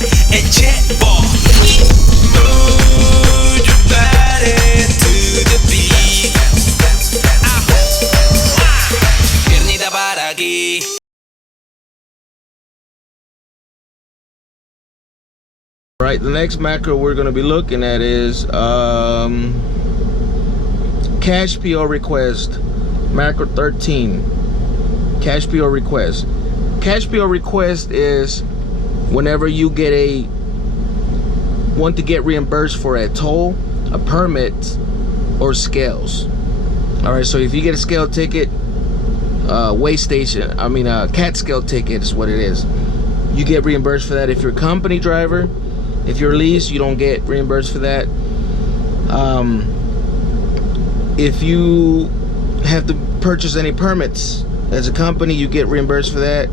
and jet ball. Move your body to the beat. Piernita para aquí. Right, the next macro we're going to be looking at is cash PO request, macro 13. Cash PO request. Cash PO request is whenever you want to get reimbursed for a toll, a permit, or scales. All right, so if you get a scale ticket, weigh station, cat scale ticket is what it is. You get reimbursed for that. If you're a company driver, if you're leased, you don't get reimbursed for that. If you have to purchase any permits as a company, you get reimbursed for that.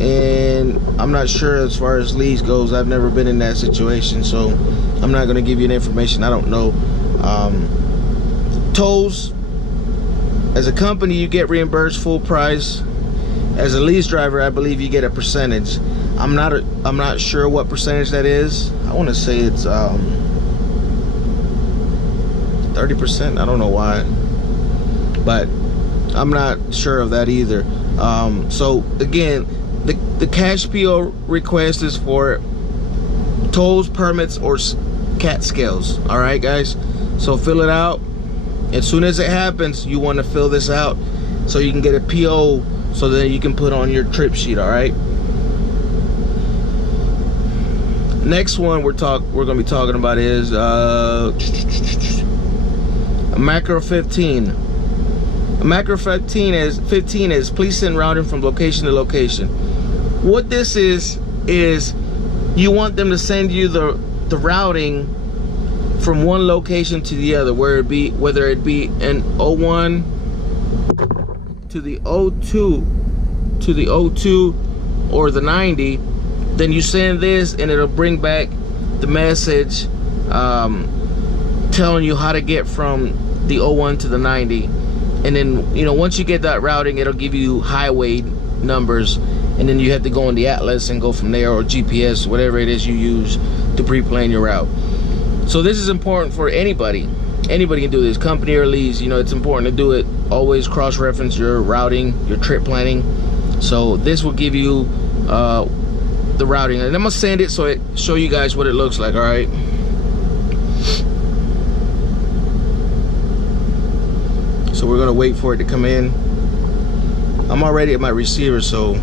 And I'm not sure as far as lease goes. I've never been in that situation, so I'm not going to give you the information. I don't know. Tolls, as a company, you get reimbursed full price. As a lease driver, I believe you get a percentage. I'm not sure what percentage that is. I want to say it's 30%. I don't know why, but I'm not sure of that either. So again, the cash PO request is for tolls, permits, or cat scales. All right, guys. So fill it out. As soon as it happens, you want to fill this out so you can get a PO, so that you can put on your trip sheet. All right. Next one we're gonna be talking about is a macro 15. A macro 15 is please send routing from location to location. What this is you want them to send you the routing from one location to the other, whether it be an 01 to the 02 to the 02 or the 90. Then you send this and it'll bring back the message telling you how to get from the 01 to the 90. And then, once you get that routing, it'll give you highway numbers, and then you have to go on the atlas and go from there, or GPS, whatever it is you use to pre-plan your route. So this is important for anybody. Anybody can do this, company or lease. It's important to do it. Always cross-reference your routing, your trip planning. So this will give you the routing, and I'm gonna send it so it show you guys what it looks like. All right, so we're gonna wait for it to come in. I'm already at my receiver, so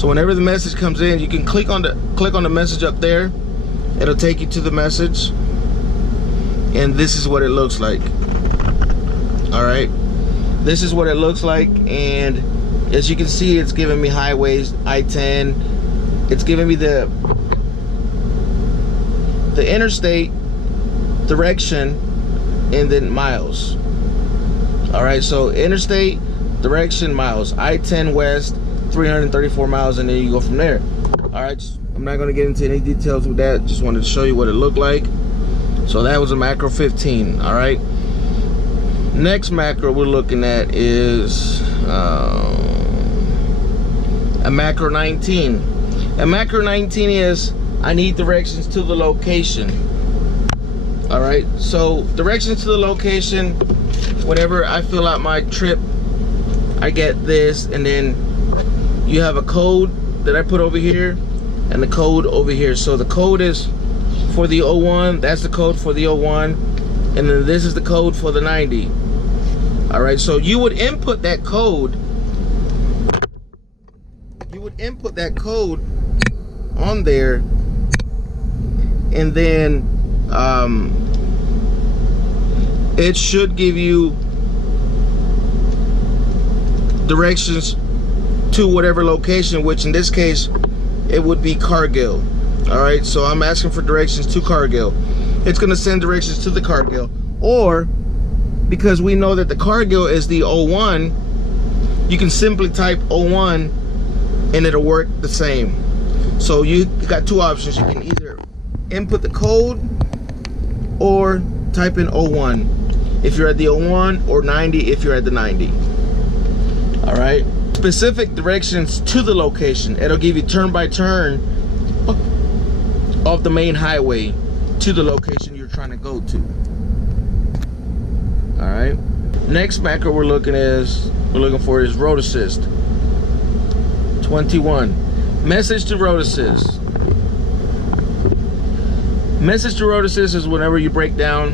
whenever the message comes in, you can click on the message up there. It'll take you to the message, and this is what it looks like. All right, this is what it looks like, and as you can see, it's giving me highways, I-10. It's giving me the interstate direction and then miles. All right, so interstate direction, miles. I-10 west, 334 miles, and then you go from there. All right, I'm not going to get into any details with that. Just wanted to show you what it looked like. So that was a macro 15. All right, next macro we're looking at is a macro 19. A macro 19 is I need directions to the location. All right, so directions to the location. Whenever I fill out my trip, I get this, and then you have a code that I put over here and the code over here. So the code is for the 01, that's the code for the 01, and then this is the code for the 90. All right, so you would input that code. You would input that code on there, and then it should give you directions to whatever location, which in this case it would be Cargill. All right, so I'm asking for directions to Cargill. It's going to send directions to the Cargill, or because we know that the Cargill is the 01, you can simply type 01 and it'll work the same. So you got two options. You can either input the code or type in 01 if you're at the 01, or 90 if you're at the 90. All right, specific directions to the location. It'll give you turn by turn off the main highway to the location you're trying to go to. All right. Next macro we're looking for is road assist. 21. Message to road assist. Message to road assist is whenever you break down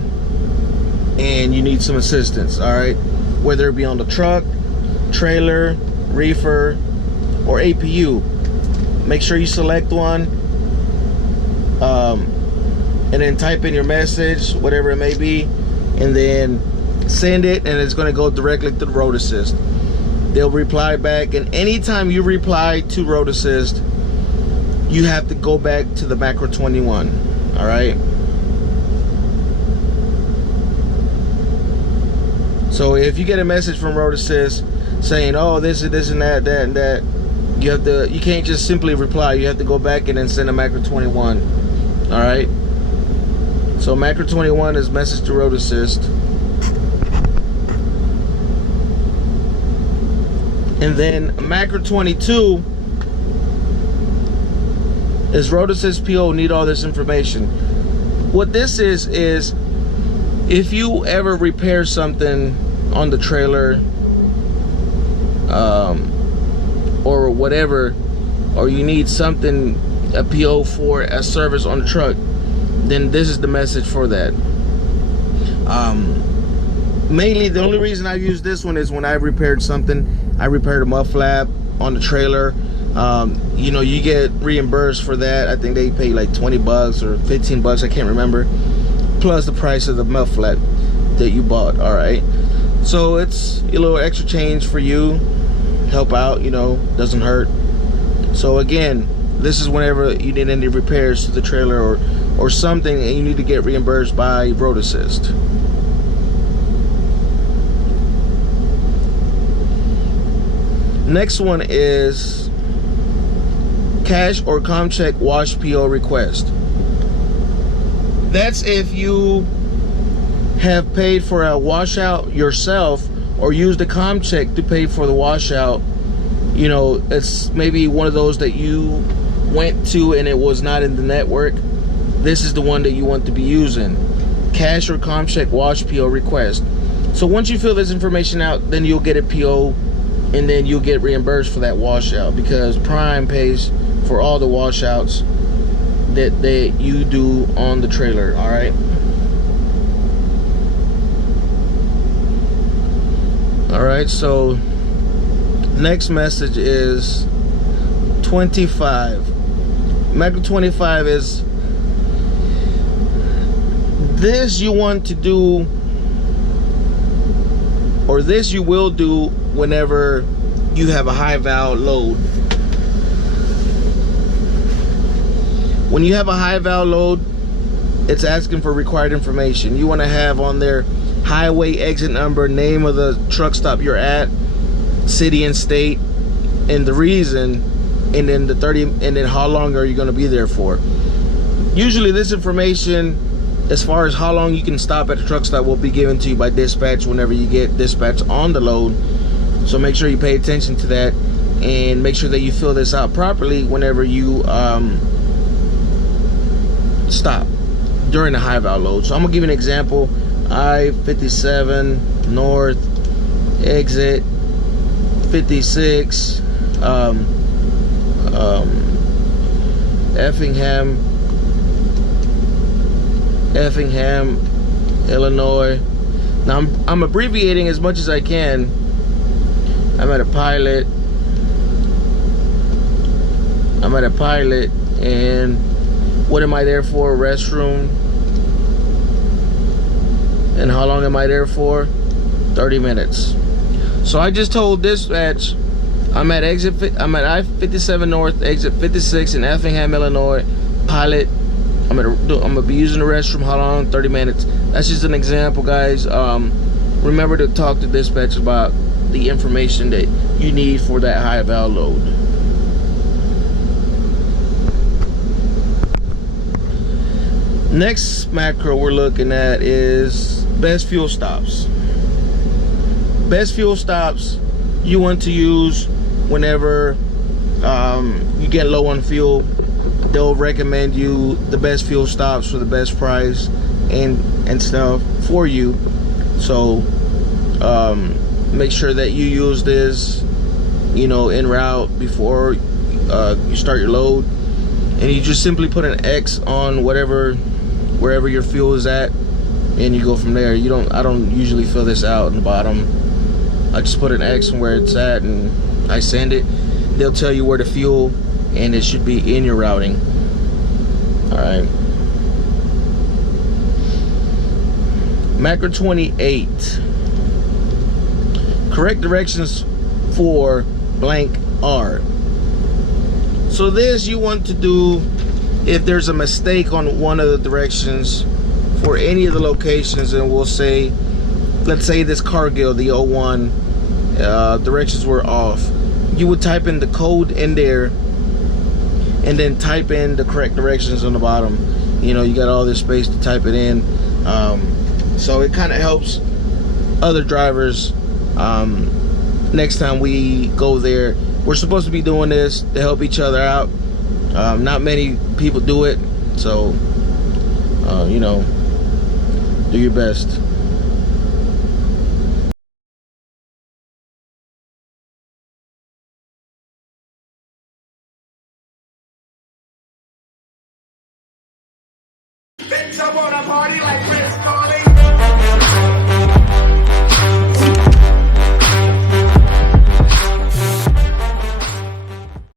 and you need some assistance. All right. Whether it be on the truck, trailer, reefer, or APU. Make sure you select one, and then type in your message, whatever it may be, and then send it, and it's going to go directly to the road assist. They'll reply back, and anytime you reply to road assist, you have to go back to the macro 21. All right. So if you get a message from road assist saying, oh, this and that and that, you can't just simply reply. You have to go back and then send a macro 21. All right. So macro 21 is message to road assist. And then macro 22 is road assist PO need all this information. What this is if you ever repair something on the trailer, or whatever, or you need something, a PO for a service on the truck, then this is the message for that. Mainly the only reason I use this one is when I repaired something. I repaired a mud flap on the trailer. You know, you get reimbursed for that. I think they pay like 20 bucks or 15 bucks, I can't remember, plus the price of the mud flap that you bought. All right, so it's a little extra change for you, help out, you know, doesn't hurt. So again, this is whenever you need any repairs to the trailer or something and you need to get reimbursed by road assist. Next one is cash or com check wash PO request. That's if you have paid for a washout yourself or used a com check to pay for the washout. You know, it's maybe one of those that you went to and it was not in the network. This is the one that you want to be using. Cash or com check wash PO request. So once you fill this information out, then you'll get a PO and then you'll get reimbursed for that washout, because Prime pays for all the washouts that you do on the trailer. All right. All right, so next message is 25. Macro 25 is this you want to do, or this you will do whenever you have a high val load. When you have a high val load, it's asking for required information. You want to have on there highway exit number, name of the truck stop you're at, city and state, and the reason, and then the 30, and then how long are you going to be there for. Usually this information, as far as how long you can stop at the truck stop, will be given to you by dispatch whenever you get dispatch on the load. So make sure you pay attention to that and make sure that you fill this out properly whenever you stop during the high val load. So I'm gonna give you an example. I-57 north, exit 56, Effingham, Illinois. Now I'm abbreviating as much as I can. I'm at a pilot, and what am I there for? Restroom. And how long am I there for? 30 minutes. So I just told dispatch I'm at I-57 north, exit 56 in Effingham, Illinois, pilot. I'm gonna be using the restroom. How long? 30 minutes. That's just an example, guys. Remember to talk to dispatch about the information that you need for that high val load. Next macro we're looking at is best fuel stops. Best fuel stops you want to use whenever you get low on fuel. they'll recommend you the best fuel stops for the best price and stuff for you. So make sure that you use this, you know, en route before you start your load, and you just simply put an X on wherever your fuel is at, and you go from there. I don't usually fill this out in the bottom. I just put an X on where it's at and I send it. They'll tell you where to fuel, and it should be in your routing. All right. Macro 28. Correct directions for blank R. So this you want to do if there's a mistake on one of the directions for any of the locations, and we'll say, let's say this Cargill, the 01, directions were off. You would type in the code in there and then type in the correct directions on the bottom. You know, you got all this space to type it in. So it kind of helps other drivers next time we go there. We're supposed to be doing this to help each other out. Not many people do it, so you know, do your best. Bitch, I wanna party like